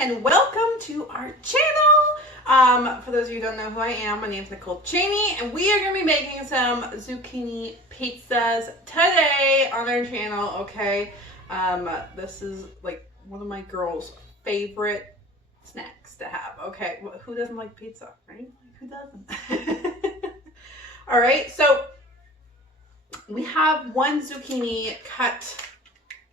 and welcome to our channel. For those of you who don't know who I am, my name is Nicole Cheney, and we are going to be making some zucchini pizzas today on our channel, okay? This is like one of my girls' favorite snacks to have, okay? Who doesn't like pizza, right? Who doesn't? All right, so we have one zucchini cut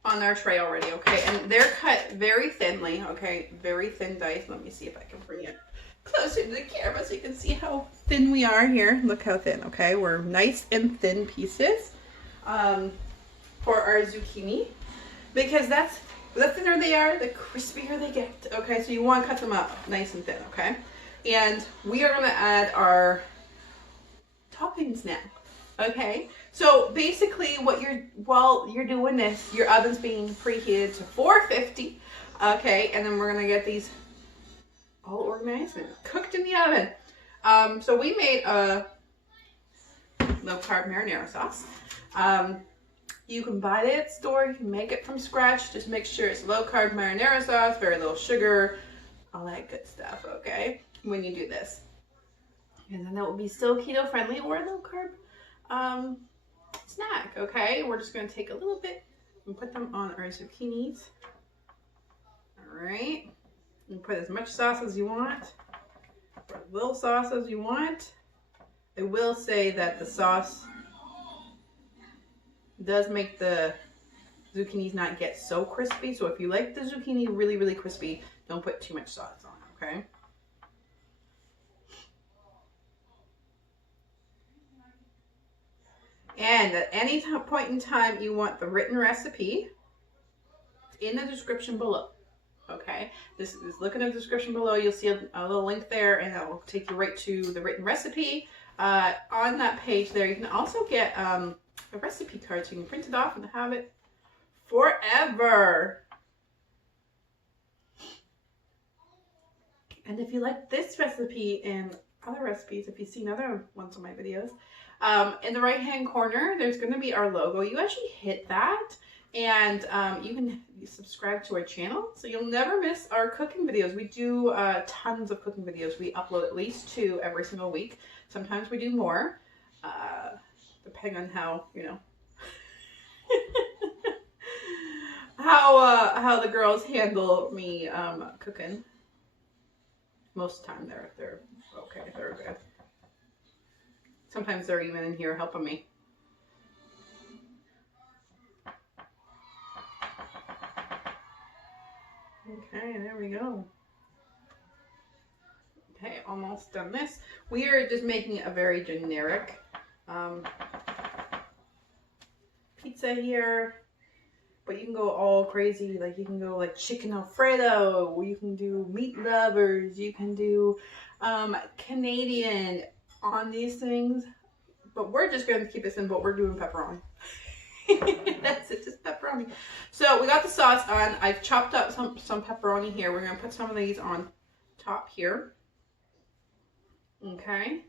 on our tray already, okay? And they're cut very thinly, okay? Very thin dice. Let me see if I can bring it closer to the camera so you can see how thin we are here. Look how thin, okay? We're nice and thin pieces for our zucchini, because the thinner they are, the crispier they get, okay? So you want to cut them up nice and thin, okay? And we are going to add our toppings now. Okay, so basically while you're doing this, your oven's being preheated to 450, okay, and then we're gonna get these all organized and cooked in the oven. So we made a low carb marinara sauce. You can buy it at the store, you can make it from scratch, just make sure it's low carb marinara sauce, very little sugar, all that good stuff, okay, when you do this. And then it will be still keto friendly or low carb snack, okay? We're just going to take a little bit and put them on our zucchinis. All right. You put as much sauce as you want, or as little sauce as you want. I will say that the sauce does make the zucchinis not get so crispy. So if you like the zucchini really, really crispy, don't put too much sauce on it, okay? And at any point in time, you want the written recipe in the description below, okay? Just look in the description below. You'll see a little link there, and it will take you right to the written recipe. On that page there, you can also get a recipe card, so you can print it off and have it forever. And if you like this recipe and other recipes, if you've seen other ones of my videos, in the right hand corner there's going to be our logo. You actually hit that, and you can subscribe to our channel so you'll never miss our cooking videos. We do tons of cooking videos. We upload at least 2 every single week. Sometimes we do more, depending on how, you know, how the girls handle me cooking. Most of the time they're okay, they're good. Sometimes they're even in here helping me. Okay, there we go. Okay, almost done this. We are just making a very generic pizza here, but you can go all crazy. Like you can go like chicken Alfredo, you can do meat lovers, you can do Canadian on these things, but we're just going to keep it simple. We're doing pepperoni. That's it, just pepperoni. So we got the sauce on. I've chopped up some pepperoni here. We're going to put some of these on top here. Okay.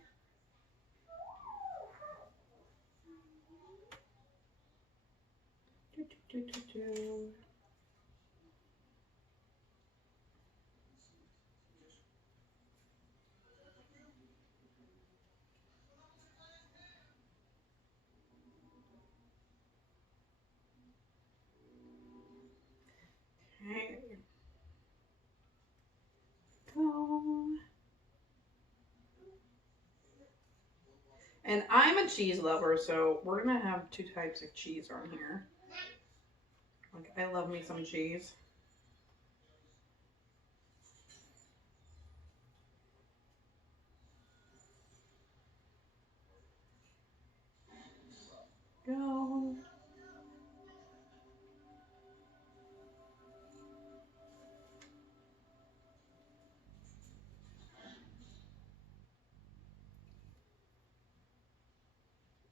Okay. Go. And I'm a cheese lover, so we're gonna have 2 types of cheese on here. Like, I love me some cheese. Go.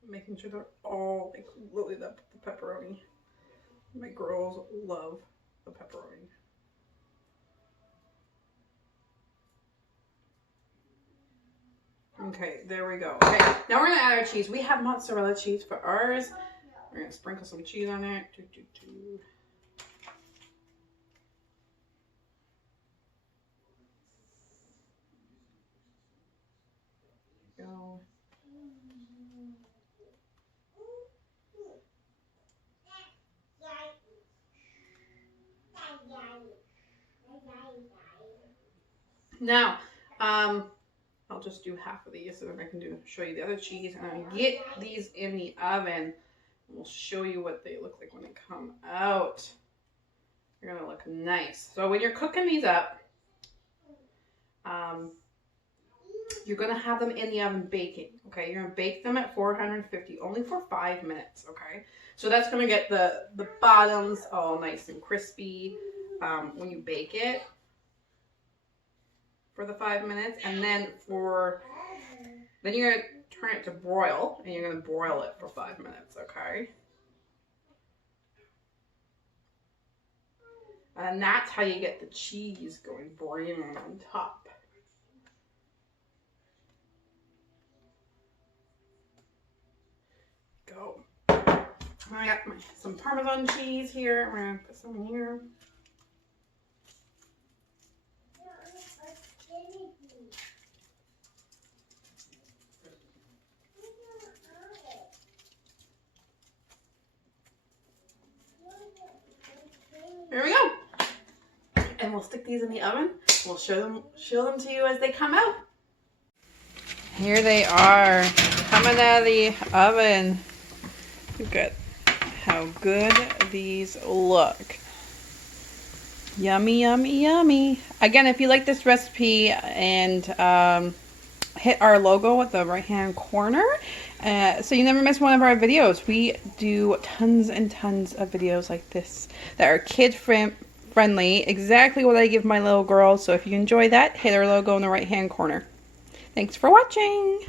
Making sure they're all like loaded up with the pepperoni. My girls love the pepperoni. Okay, there we go. Okay, now we're gonna add our cheese. We have mozzarella cheese for ours. We're gonna sprinkle some cheese on it. Now, I'll just do half of these so then I can show you the other cheese. And I'm gonna get these in the oven. We'll show you what they look like when they come out. They're gonna look nice. So when you're cooking these up, you're gonna have them in the oven baking. Okay, you're gonna bake them at 450 only for 5 minutes. Okay, so that's gonna get the bottoms all nice and crispy when you bake it for the 5 minutes, and then you're gonna turn it to broil, and you're gonna broil it for 5 minutes. Okay. And that's how you get the cheese going brown on top. Go. I got some Parmesan cheese here. I'm going to put some in here. There we go. And we'll stick these in the oven. We'll show them to you as they come out. Here they are, coming out of the oven. Look at how good these look. Yummy, yummy, yummy. Again, if you like this recipe, and hit our logo at the right-hand corner so you never miss one of our videos. We do tons and tons of videos like this that are kid-friendly, exactly what I give my little girls. So if you enjoy that, hit our logo in the right-hand corner. Thanks for watching.